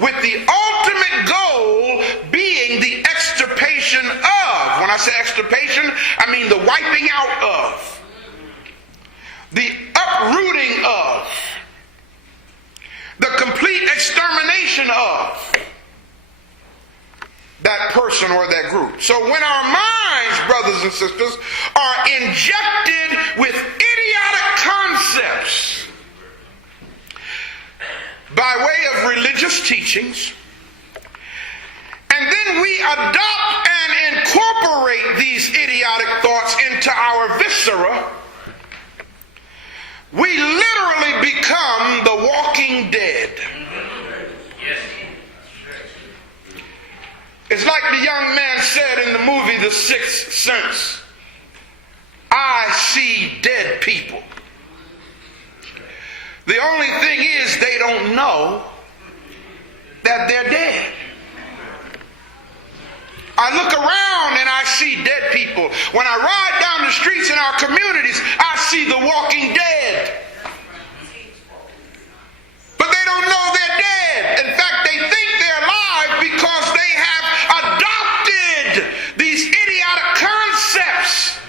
with the ultimate goal being the extirpation of. When I say extirpation, I mean the wiping out of, the uprooting of, the complete extermination of that person or that group. So when our minds, brothers and sisters, are injected with idiotic concepts by way of religious teachings, and then we adopt and incorporate these idiotic thoughts into our viscera, we literally become the walking dead. It's like the young man said in the movie The Sixth Sense, I see dead people. The only thing is they don't know that they're dead. I look around and I see dead people. When I ride down the streets in our communities, I see the walking dead. But they don't know they're dead. In fact, they think they're alive because they have adopted these idiotic concepts.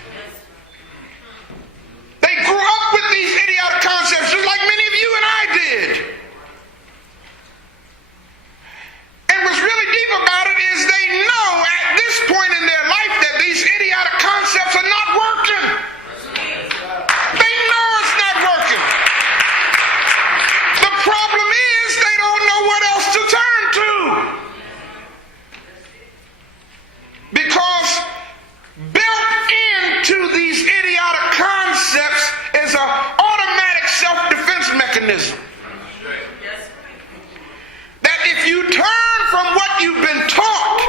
They grew up with these idiotic concepts just like many of you and I did. And what's really deep about it is they know at this point in their life that these idiotic concepts are not working. They know it's not working. The problem is they don't know what else to turn to. Because built into these idiotic concepts is an automatic self-defense mechanism. That if you turn from what you've been taught.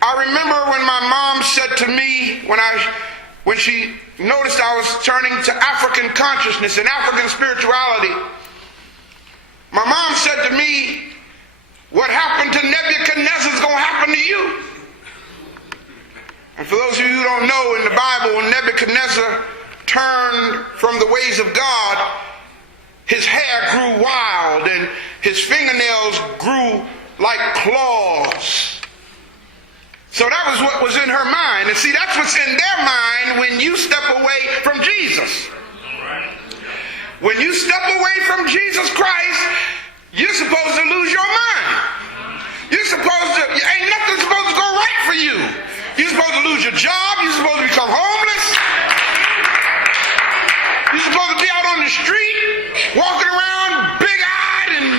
I remember when my mom said to me, when she noticed I was turning to African consciousness and African spirituality, my mom said to me, what happened to Nebuchadnezzar is going to happen to you. And for those of you who don't know, in the Bible, when Nebuchadnezzar turned from the ways of God, his hair grew wild and his fingernails grew like claws. So that was what was in her mind. And see, that's what's in their mind when you step away from Jesus. When you step away from Jesus Christ, you're supposed to lose your mind. Ain't nothing supposed to go right for you. You're supposed to lose your job. You're supposed to become homeless. You're supposed to be out on the street, walking around big-eyed and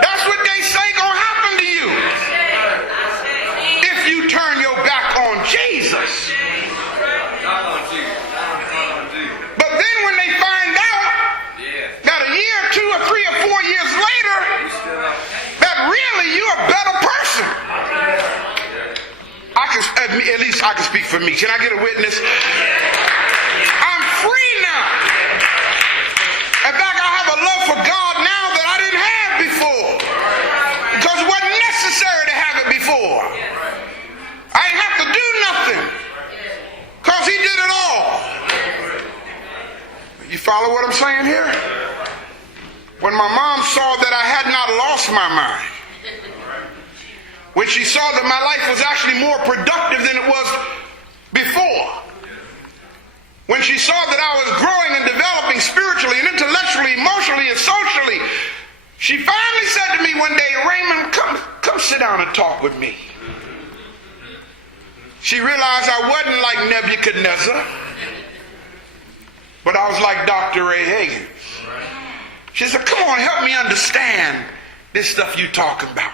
that's what they say gonna happen to you if you turn your back on Jesus. But then when they find out that a year or 2 or 3 or 4 years later that really you're a better person, at least I can speak for me. Can I get a witness? I'm free now. In fact, I have a love for God now that I didn't have before. Because it wasn't necessary to have it before. I didn't have to do nothing. Because he did it all. You follow what I'm saying here? When my mom saw that I had not lost my mind, when she saw that my life was actually more productive than it was before, when she saw that I was growing and developing spiritually and intellectually, emotionally and socially, she finally said to me one day, Raymond, come sit down and talk with me. She realized I wasn't like Nebuchadnezzar, but I was like Dr. Ray Hagins. She said, come on, help me understand this stuff you talking about.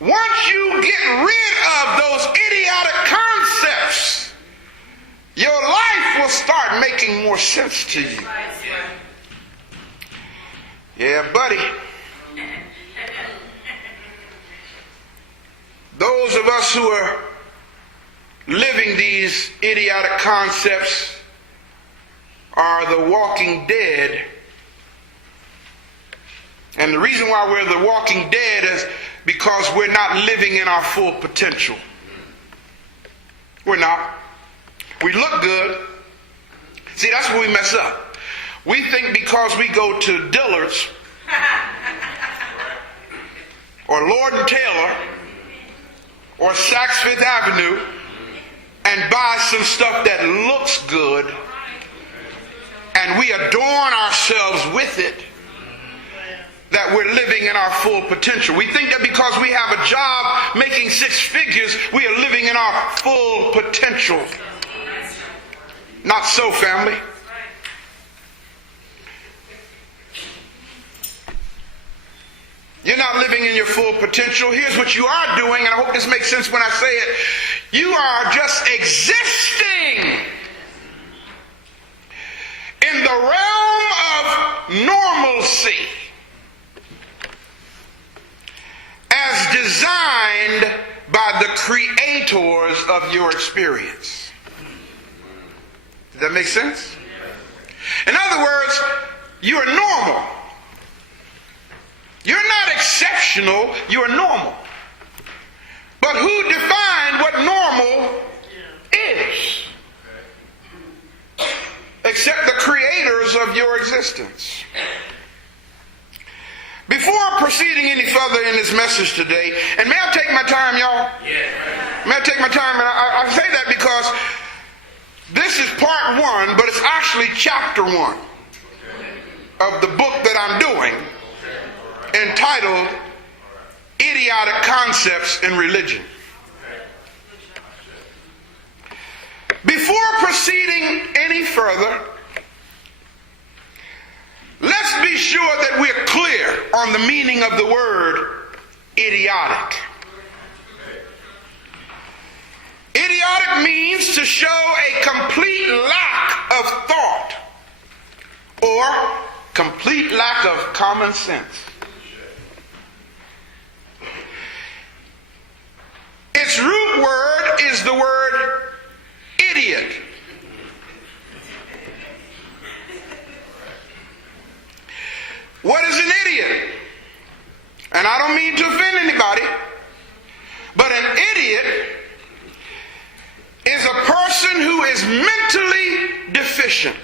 Once you get rid of those idiotic concepts, your life will start making more sense to you. Yeah, buddy. Those of us who are living these idiotic concepts are the walking dead. And the reason why we're the walking dead is because we're not living in our full potential. We're not. We look good. See, that's where we mess up. We think because we go to Dillard's or Lord and Taylor or Saks Fifth Avenue and buy some stuff that looks good and we adorn ourselves with it, that we're living in our full potential. We think that because we have a job making 6 figures, we are living in our full potential. Not so, family. You're not living in your full potential. Here's what you are doing, and I hope this makes sense when I say it. You are just existing in the realm of normalcy as designed by the creators of your experience. Does that make sense? In other words, you're normal. You're not exceptional, you're normal. But who defined what normal is? Except the creators of your existence. Before proceeding any further in this message today, and may I take my time, y'all? Yeah. May I take my time? And I say that because this is part 1, but it's actually chapter 1 of the book that I'm doing, entitled Idiotic Concepts in Religion. Before proceeding any further, let's be sure that we're clear on the meaning of the word idiotic. Idiotic means to show a complete lack of thought or complete lack of common sense. Its root word is the word idiot. What is an idiot? And I don't mean to offend anybody, but an idiot is a person who is mentally deficient.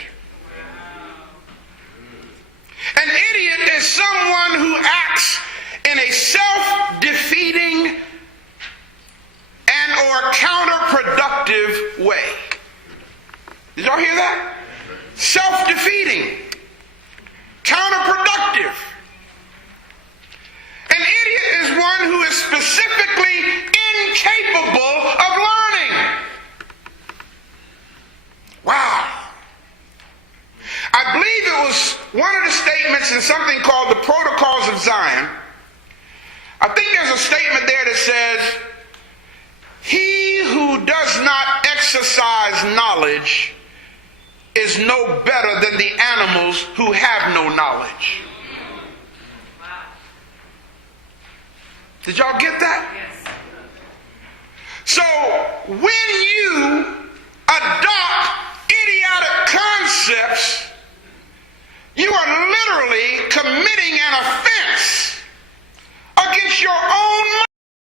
An idiot is someone who acts in a self-defeating and or counterproductive way. Did y'all hear that? Self-defeating, counterproductive. An idiot is one who is specifically incapable of learning. Wow. I believe it was one of the statements in something called the Protocols of Zion. I think there's a statement there that says, he who does not exercise knowledge is no better than the animals who have no knowledge. Did y'all get that? Yes. So when you adopt idiotic concepts, you are literally committing an offense against your own